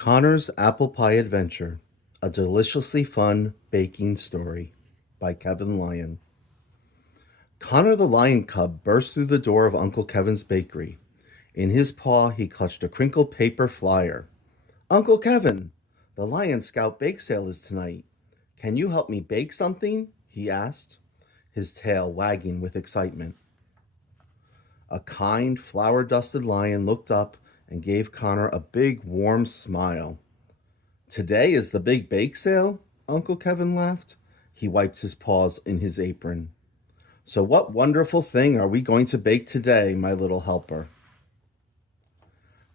Connor's Apple Pie Adventure, a deliciously fun baking story by Kevin Lyon. Connor the lion cub burst through the door of Uncle Kevin's bakery. In his paw, he clutched a crinkled paper flyer. Uncle Kevin, the Lion Scout bake sale is tonight. Can you help me bake something? He asked, his tail wagging with excitement. A kind, flour-dusted lion looked up and gave Connor a big, warm smile. Today is the big bake sale? Uncle Kevin laughed. He wiped his paws in his apron. So what wonderful thing are we going to bake today, my little helper?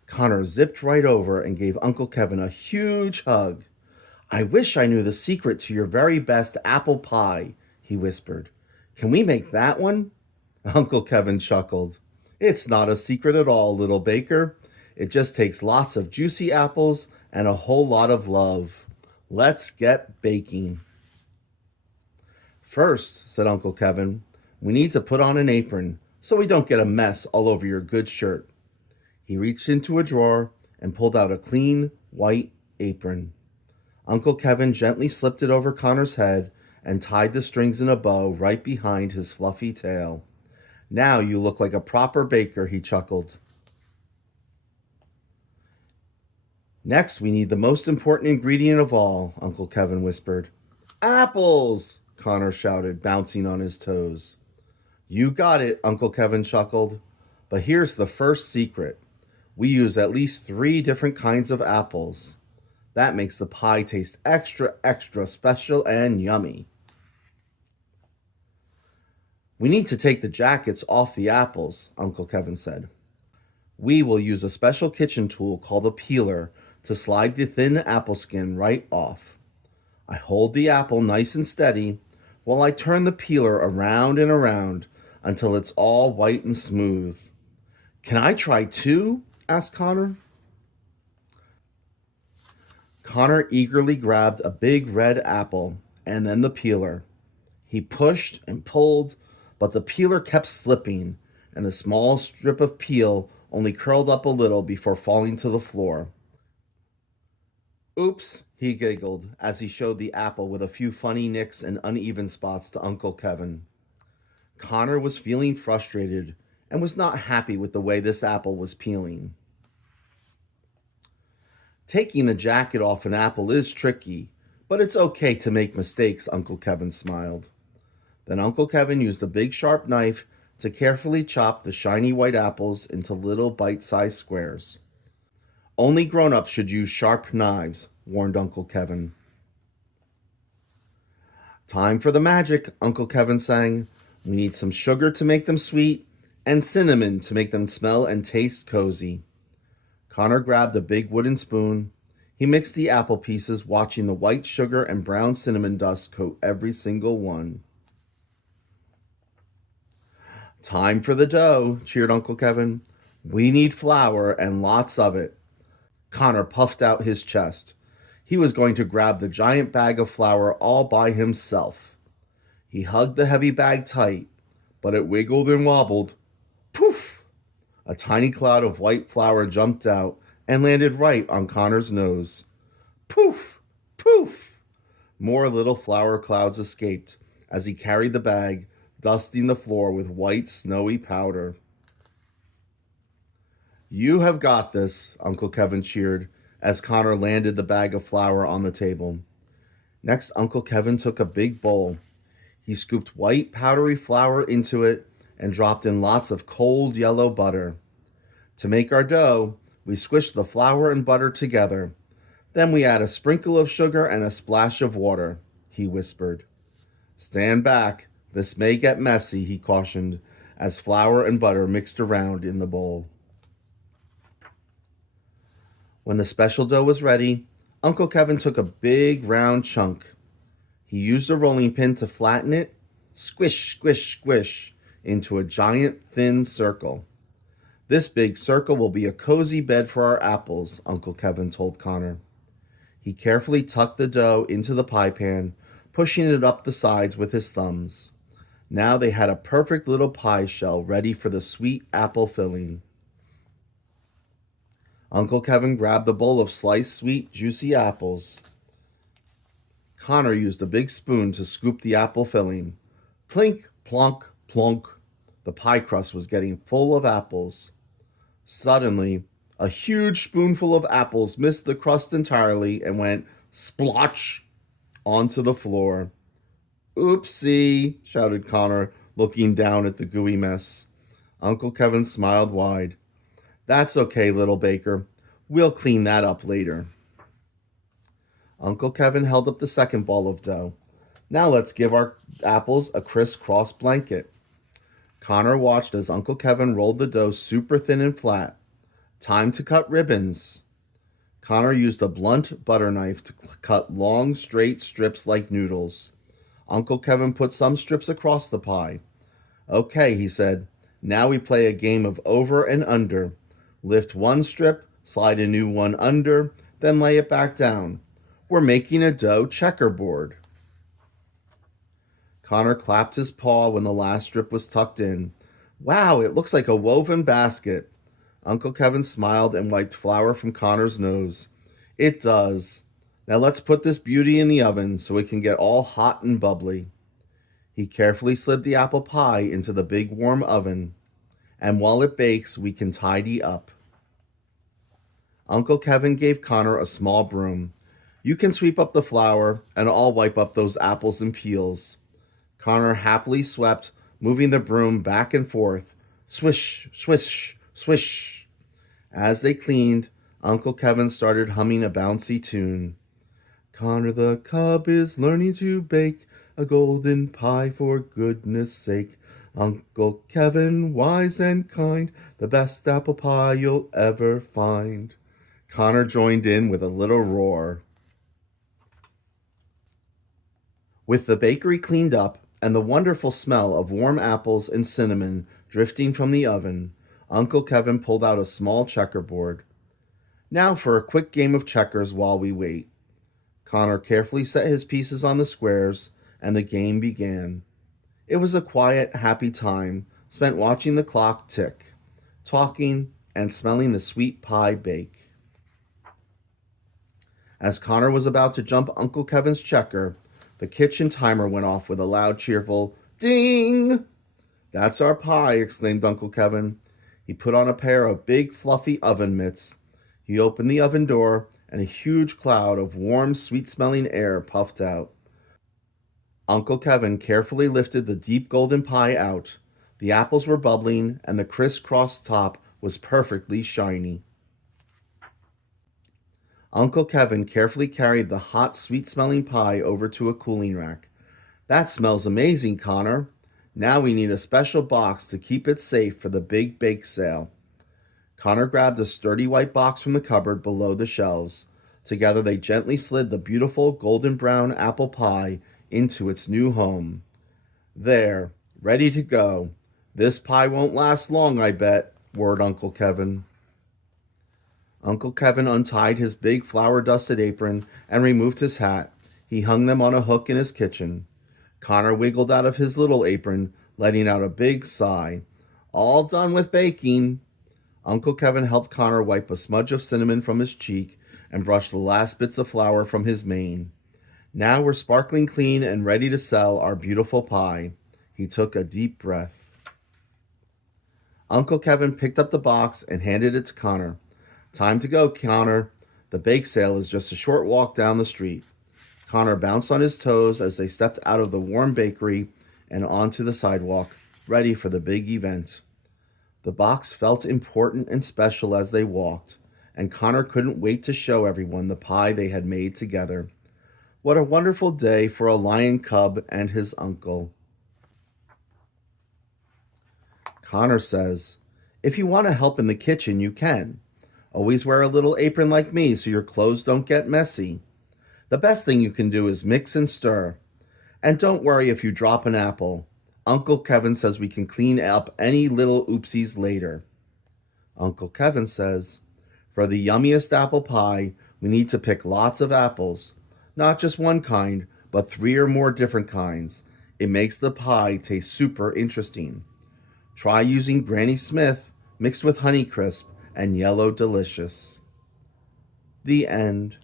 Connor zipped right over and gave Uncle Kevin a huge hug. I wish I knew the secret to your very best apple pie, he whispered. Can we make that one? Uncle Kevin chuckled. It's not a secret at all, little baker. It just takes lots of juicy apples and a whole lot of love. Let's get baking. First, said Uncle Kevin, we need to put on an apron so we don't get a mess all over your good shirt. He reached into a drawer and pulled out a clean, white apron. Uncle Kevin gently slipped it over Connor's head and tied the strings in a bow right behind his fluffy tail. Now you look like a proper baker, he chuckled. Next, we need the most important ingredient of all, Uncle Kevin whispered. Apples, Connor shouted, bouncing on his toes. You got it, Uncle Kevin chuckled. But here's the first secret. We use at least 3 different kinds of apples. That makes the pie taste extra, extra special and yummy. We need to take the jackets off the apples, Uncle Kevin said. We will use a special kitchen tool called a peeler to slide the thin apple skin right off. I hold the apple nice and steady while I turn the peeler around and around until it's all white and smooth. Can I try too? Asked Connor. Connor eagerly grabbed a big red apple and then the peeler. He pushed and pulled, but the peeler kept slipping, and the small strip of peel only curled up a little before falling to the floor. Oops, he giggled as he showed the apple with a few funny nicks and uneven spots to Uncle Kevin. Connor was feeling frustrated and was not happy with the way this apple was peeling. Taking the jacket off an apple is tricky, but it's okay to make mistakes, Uncle Kevin smiled. Then Uncle Kevin used a big sharp knife to carefully chop the shiny white apples into little bite-sized squares. Only grown-ups should use sharp knives, warned Uncle Kevin. Time for the magic, Uncle Kevin sang. We need some sugar to make them sweet and cinnamon to make them smell and taste cozy. Connor grabbed a big wooden spoon. He mixed the apple pieces, watching the white sugar and brown cinnamon dust coat every single one. Time for the dough, cheered Uncle Kevin. We need flour and lots of it. Connor puffed out his chest. He was going to grab the giant bag of flour all by himself. He hugged the heavy bag tight, but it wiggled and wobbled. Poof! A tiny cloud of white flour jumped out and landed right on Connor's nose. Poof! Poof! More little flour clouds escaped as he carried the bag, dusting the floor with white, snowy powder. You have got this, Uncle Kevin cheered as Connor landed the bag of flour on the table. Next, Uncle Kevin took a big bowl. He scooped white, powdery flour into it and dropped in lots of cold yellow butter. To make our dough, we squished the flour and butter together. Then we add a sprinkle of sugar and a splash of water, he whispered. Stand back. This may get messy, he cautioned, as flour and butter mixed around in the bowl. When the special dough was ready, Uncle Kevin took a big round chunk. He used a rolling pin to flatten it, squish, squish, squish, into a giant thin circle. This big circle will be a cozy bed for our apples, Uncle Kevin told Connor. He carefully tucked the dough into the pie pan, pushing it up the sides with his thumbs. Now they had a perfect little pie shell ready for the sweet apple filling. Uncle Kevin grabbed the bowl of sliced, sweet, juicy apples. Connor used a big spoon to scoop the apple filling. Plink, plonk, plonk. The pie crust was getting full of apples. Suddenly, a huge spoonful of apples missed the crust entirely and went splotch onto the floor. Oopsie, shouted Connor, looking down at the gooey mess. Uncle Kevin smiled wide. That's okay, little baker. We'll clean that up later. Uncle Kevin held up the second ball of dough. Now let's give our apples a crisscross blanket. Connor watched as Uncle Kevin rolled the dough super thin and flat. Time to cut ribbons. Connor used a blunt butter knife to cut long, straight strips like noodles. Uncle Kevin put some strips across the pie. Okay, he said. Now we play a game of over and under. Lift one strip, slide a new one under, then lay it back down. We're making a dough checkerboard. Connor clapped his paw when the last strip was tucked in. Wow, it looks like a woven basket. Uncle Kevin smiled and wiped flour from Connor's nose. It does. Now let's put this beauty in the oven so it can get all hot and bubbly. He carefully slid the apple pie into the big warm oven. And while it bakes, we can tidy up. Uncle Kevin gave Connor a small broom. You can sweep up the flour, and I'll wipe up those apples and peels. Connor happily swept, moving the broom back and forth. Swish, swish, swish. As they cleaned, Uncle Kevin started humming a bouncy tune. Connor the cub is learning to bake a golden pie for goodness sake. Uncle Kevin, wise and kind, the best apple pie you'll ever find. Connor joined in with a little roar. With the bakery cleaned up and the wonderful smell of warm apples and cinnamon drifting from the oven, Uncle Kevin pulled out a small checkerboard. Now for a quick game of checkers while we wait. Connor carefully set his pieces on the squares, and the game began. It was a quiet, happy time spent watching the clock tick, talking, and smelling the sweet pie bake. As Connor was about to jump Uncle Kevin's checker, the kitchen timer went off with a loud, cheerful ding! That's our pie, exclaimed Uncle Kevin. He put on a pair of big, fluffy oven mitts. He opened the oven door, and a huge cloud of warm, sweet-smelling air puffed out. Uncle Kevin carefully lifted the deep golden pie out. The apples were bubbling, and the crisscross top was perfectly shiny. Uncle Kevin carefully carried the hot, sweet-smelling pie over to a cooling rack. That smells amazing, Connor. Now we need a special box to keep it safe for the big bake sale. Connor grabbed a sturdy white box from the cupboard below the shelves. Together they gently slid the beautiful golden brown apple pie into its new home. There, ready to go. This pie won't last long, I bet, whirred Uncle Kevin. Uncle Kevin untied his big flour-dusted apron and removed his hat. He hung them on a hook in his kitchen. Connor wiggled out of his little apron, letting out a big sigh. All done with baking. Uncle Kevin helped Connor wipe a smudge of cinnamon from his cheek and brush the last bits of flour from his mane. Now we're sparkling clean and ready to sell our beautiful pie. He took a deep breath. Uncle Kevin picked up the box and handed it to Connor. Time to go, Connor. The bake sale is just a short walk down the street. Connor bounced on his toes as they stepped out of the warm bakery and onto the sidewalk, ready for the big event. The box felt important and special as they walked, and Connor couldn't wait to show everyone the pie they had made together. What a wonderful day for a lion cub and his uncle. Connor says, if you want to help in the kitchen, you can. Always wear a little apron like me so your clothes don't get messy. The best thing you can do is mix and stir. And don't worry if you drop an apple. Uncle Kevin says we can clean up any little oopsies later. Uncle Kevin says, for the yummiest apple pie, we need to pick lots of apples. Not just one kind, but 3 or more different kinds. It makes the pie taste super interesting. Try using Granny Smith mixed with Honeycrisp and Yellow Delicious. The end.